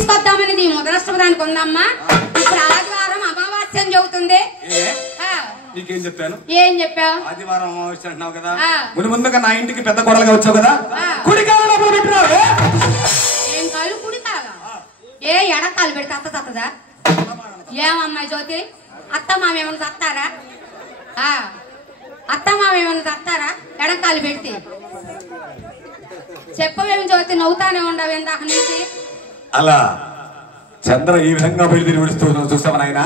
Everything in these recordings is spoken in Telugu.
తీసుకొద్దామని నీ ముదరష్టపదానికి ఉందమ్మా. ఇప్పుడు ఆదివారం అమావాస్య అని చెబుతుంది. నీకేం చెప్పాను? ఏం చెప్పావు? ఆదివారం అమావాస్య అంటున్నావు కదా, ముందుగా నా ఇంటికి పెద్ద కోడలుగా వచ్చావు కదా, కుడి కాలు లోపల పెట్టినావు. ఏం కాలు? కుడి కాలా? ఏ ఎడకాలు పెడితే అత్త తత్తదా? ఏమమ్మాయి జ్యోతి, అత్త మామ ఏమన్నా తత్తారా? అత్త మామ ఏమన్నా తత్తారా ఎడకాలు పెడితే? చెప్పవేమి జ్యోతి, నవ్వుతానే ఉండవు ఇందాక నుంచి. అలా చంద్ర ఈ విధంగా బయలుదేరి విడుస్తూ చూస్తావు నాయన.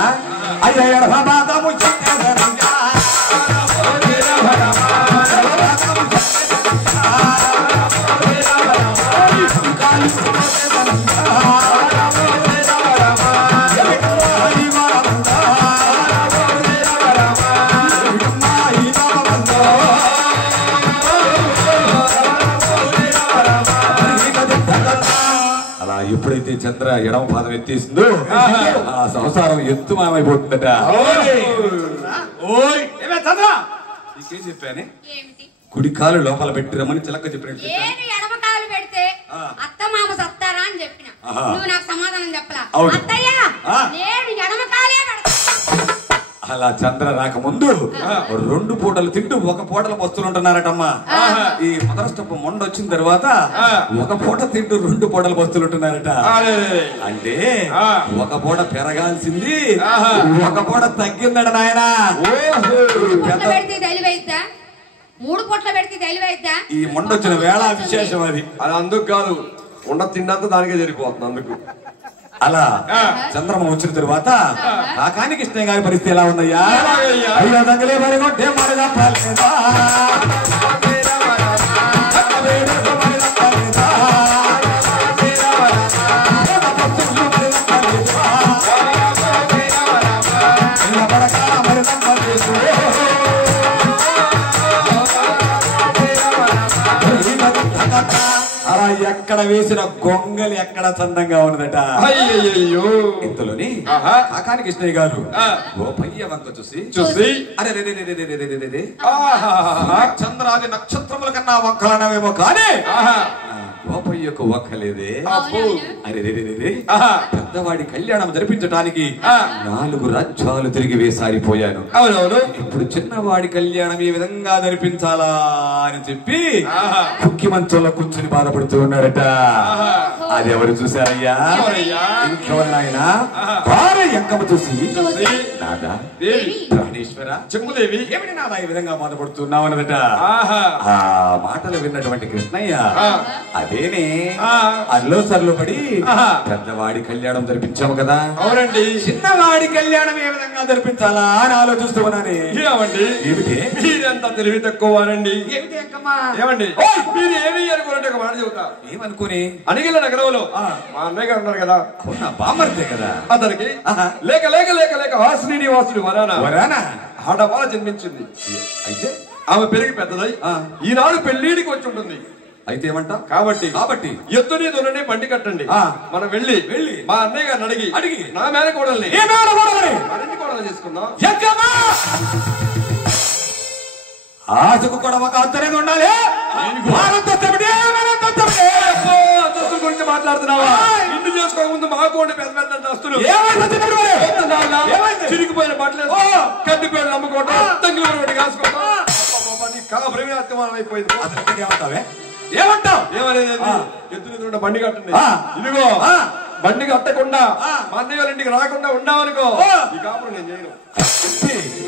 ఎప్పుడైతే చంద్ర ఎడమ పాదం ఎత్తేసిందో ఆ సంసారం ఎత్తు మామైపోతుందట. నీకేం చెప్పానే? కుడి కాలు లోపల పెట్టిరమని చిలక చెప్పినట్టు. ఎడమ కాలు పెడితే అత్త మామ సత్తారా అని చెప్పిన. నువ్వు నాకు సమాధానం చెప్పలా. అత్తయ్య నేను ఎడమ కాలే పెడతా. అలా చంద్ర రాకముందు 2 పూటలు తింటూ 1 పూటలు వస్తువులు ఉంటున్నారటమ్మా. ఈ మొదలస్టప్పు మొండ వచ్చిన తర్వాత 1 పూట తింటూ 2 పూటలు వస్తువులు ఉంటున్నారట. అంటే 1 పూట పెరగాల్సింది 1 పూట తగ్గిందట నాయన. 3 పూట్ల పెడితే తెలివైద్దా? ఈ మొండ వచ్చిన వేళ విశేషం అది. అది అందుకు కాదు, ఉండ తిన్నంత దానికే జరిగిపోతుంది అందుకు. అలా చంద్రమ వచ్చిన తరువాత కాకానికి కృష్ణయ్య గారి పరిస్థితి ఎలా ఉందయ్యా? అయ్యో దంగలే మరి కొట్టే మరదా పలేదా అలా ఎక్కడ వేసిన గొంగలి ఎక్కడ చందంగా ఉన్నదట. ఇంతలోని కాకాని కృష్ణయ్య గారు గోపయ్య వంక చూసి అరే చంద్రాది నక్షత్రముల కన్నా వంకలనవేమో కానీ గోపయ్యకు వంకలేదే. అరే పెద్దవాడి కళ్యాణం జరిపించడానికి 4 రాజ్యాలు తిరిగి వేసారిపోయాను. ఇప్పుడు చిన్నవాడి కళ్యాణం ఈ విధంగా జరిపించాలా అని చెప్పి కుక్కి మంచంలో కూర్చుని బాధపడుతూ ఉన్నాడట. అది ఎవరు చూశారయ్యా? ఇంకెవరినైనా భార్య ఎంకమ్మ చూసి నాదా ప్రాణేశ్వర చెంబుదేవి ఏమిటి నాదా ఈ విధంగా బాధపడుతున్నావు అన్నదట. ఆ మాటలు విన్నటువంటి కృష్ణయ్య అదేనే అల్లో సర్లు పడి పెద్దవాడి కళ్యాణం జరిపించాము కదా, అవునండి, చిన్నవాడి కళ్యాణం ఏ విధంగా జరిపించాలా అని ఆలోచిస్తూ ఉన్నాను. ఏమిటి మీరంతా తెలివి తక్కువారండి. ఏమిటి ఎంకమ్మా? ఏమండి మీరు ఏమి అనుకోరంటే ఒక మాట చెబుతా. ఏమనుకుని? అనిగిల నగరంలో మా అన్నయ్య గారు ఉన్నారు కదా, బామర్తే కదా, అతనికి లేక లేక లేక లేక హాసిని వాసుడు వరానా ఆడవాళ్ళ జన్మించింది. అయితే ఆమె పెరిగి పెద్దదై ఈనాడు పెళ్లిడికి వచ్చి ఉంటుంది. అయితే ఏమంటా? కాబట్టి ఎత్తుని దొరని బండి కట్టండి, మనం వెళ్ళి మా అన్నయ్య గారిని అడిగి నా మేన కోడల్ని కోడలు చేసుకుందాం. ఆశకు కూడా ఒక అంతరేది ఉండాలి. అంతస్తుల గురించి మాట్లాడుతున్నావా? ఇల్లు చేసుకోకముందు మాకోండి పెద్ద పెద్ద అంతస్తులు, చిరిగిపోయిన బట్టలు, కట్టిపోయిన నమ్ముకోవటం, తంగిలి కాసుకోవటం, కాలం అయిపోయింది. ఏమంటావు? ఏమనేది? ఎత్తున బండి కట్టండి. ఇదిగో బండి కట్టకుండా మా అన్నయ్య వాళ్ళ ఇంటికి రాకుండా ఉన్నామనుకో ఈ కాపురం నేను చేయను.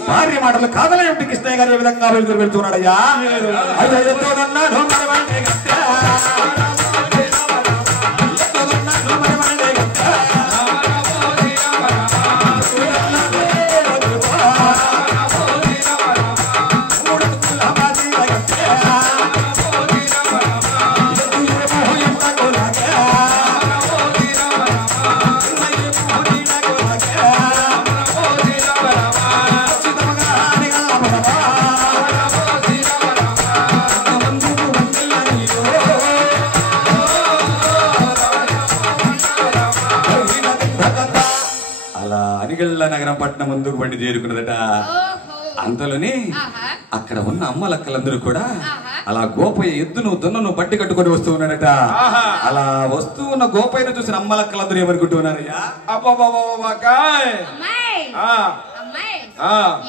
భార్య మాటలు కాదలే ఉంటే కృష్ణయ్య గారు ఏ విధంగా వెళ్తున్నాడయ్యా? నగరం పట్టణం ముందుకు బండి చేరుకున్నదట. అంతలోనే అక్కడ ఉన్న అమ్మలక్కలందరూ కూడా అలా గోపయ్య ఎద్దును దున్నను బట్టి కట్టుకొని వస్తూ ఉన్నాడట. అలా వస్తూ ఉన్న గోపయ్యను చూసిన అమ్మలక్కలందరూ ఏమనుకుంటూ ఉన్నారయ్యా,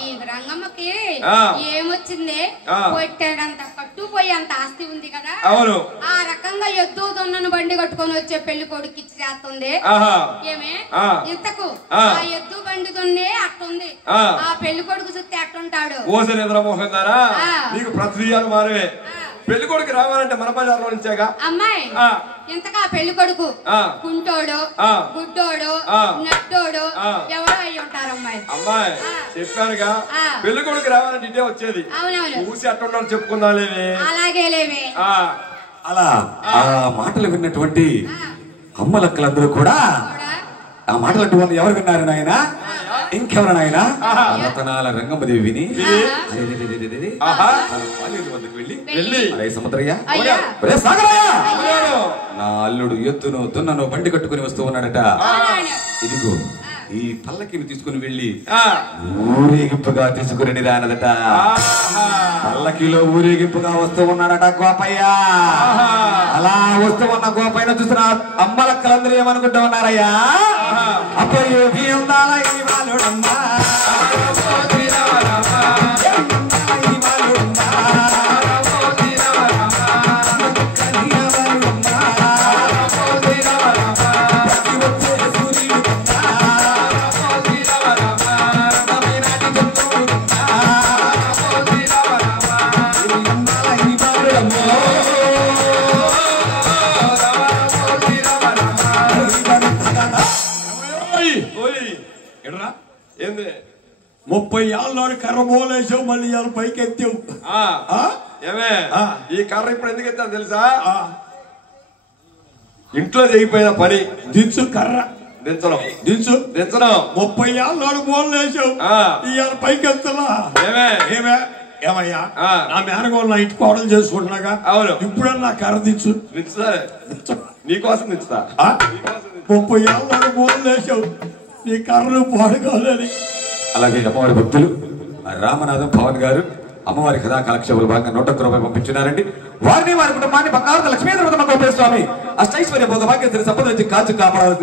ఈ రంగమ్మకి ఏమొచ్చింది, కొట్టాడంత కట్టుపోయేంత ఆస్తి ఉంది కదా, ఆ రకంగా ఎద్దు దొన్నను బండి కట్టుకొని వచ్చే పెళ్లి కొడుకు ఇచ్చి చేస్తుంది. ఏమే ఇంతకు ఆ ఎద్దు బండి దొన్నే అట్టుంది, ఆ పెళ్లి కొడుకు చూస్తే అట్టుంటాడు. నీకు ప్రతిదియాలు మారవే. పెళ్లి కొడుకు రావాలంటే మన బజార్లో నుంచేగా. అమ్మాయి ఇంతకా పెళ్లి కొడుకు కుంటోడు, గుడ్డోడు, నట్టోడు ఎవరో అయ్యి ఉంటారు. అమ్మాయి అమ్మాయి చెప్పానుగా, పెళ్లి కొడుకు రావాలంటే ఇదే వచ్చేది. అవునవును, చూసి అట్టుండాలి చెప్పుకుందా లేవే. అలాగే లేవే. అలా ఆ మాటలు విన్నటువంటి అమ్మలక్కలందరూ కూడా ఆ మాటలు అటువంటి ఎవరు విన్నారు నాయన, ఇంకెవరు నాయన, రతనాల రంగమ్మదేవి విని వెళ్ళి సముద్రయ్య నా అల్లుడు ఎత్తును దున్నను బండి కట్టుకుని వస్తూ ఉన్నాడట. ఇదిగో ఈ పల్లకిని తీసుకుని వెళ్ళి ఊరేగింపుగా తీసుకుని రానదట. పల్లకిలో ఊరేగింపుగా వస్తూ ఉన్నాడట గోపయ్య. అలా వస్తూ ఉన్న గోపయ్యను చూసిన అమ్మలక్కలందరూ ఏమనుకుంటూ ఉన్నారయ్యా, అప్పుడు ఏంది 30 ఏళ్ళ కర్ర మోలేసావు, మళ్ళీ ఇవాళ పైకి ఎత్తావు. ఏమే ఈ కర్ర ఇప్పుడు ఎందుకు ఎత్తా తెలుసా? ఇంట్లో చేయిపోయిన పని దించు కర్ర దించడం, దించడం 30 ఏళ్ళ మోలేసావు, ఇవాళ పైకి ఎత్తున్నా. ఏమయ్యా, నా మేనగోళ్ళు నా ఇంటి కోడలు చేసుకుంటున్నాగా. అవును, ఇప్పుడన్నా కర్ర దించు. నీకోసం దించుతా. 30 ఏళ్ళ మోలేసావు, నీ కర్రలు పాడుకోలేని. అలాగే అమ్మవారి భక్తులు రామనాథం పవన్ గారు అమ్మవారి కథా కాలక్షేపాలు భాగంగా 101 రూపాయలు పంపించున్నారండి. వారిని వారి కుటుంబాన్ని బంగారు లక్ష్మీంద్ర స్వామి అష్టైశ్వర్య భోగ భాగ్య సంపద కాచు కాపాడాలి.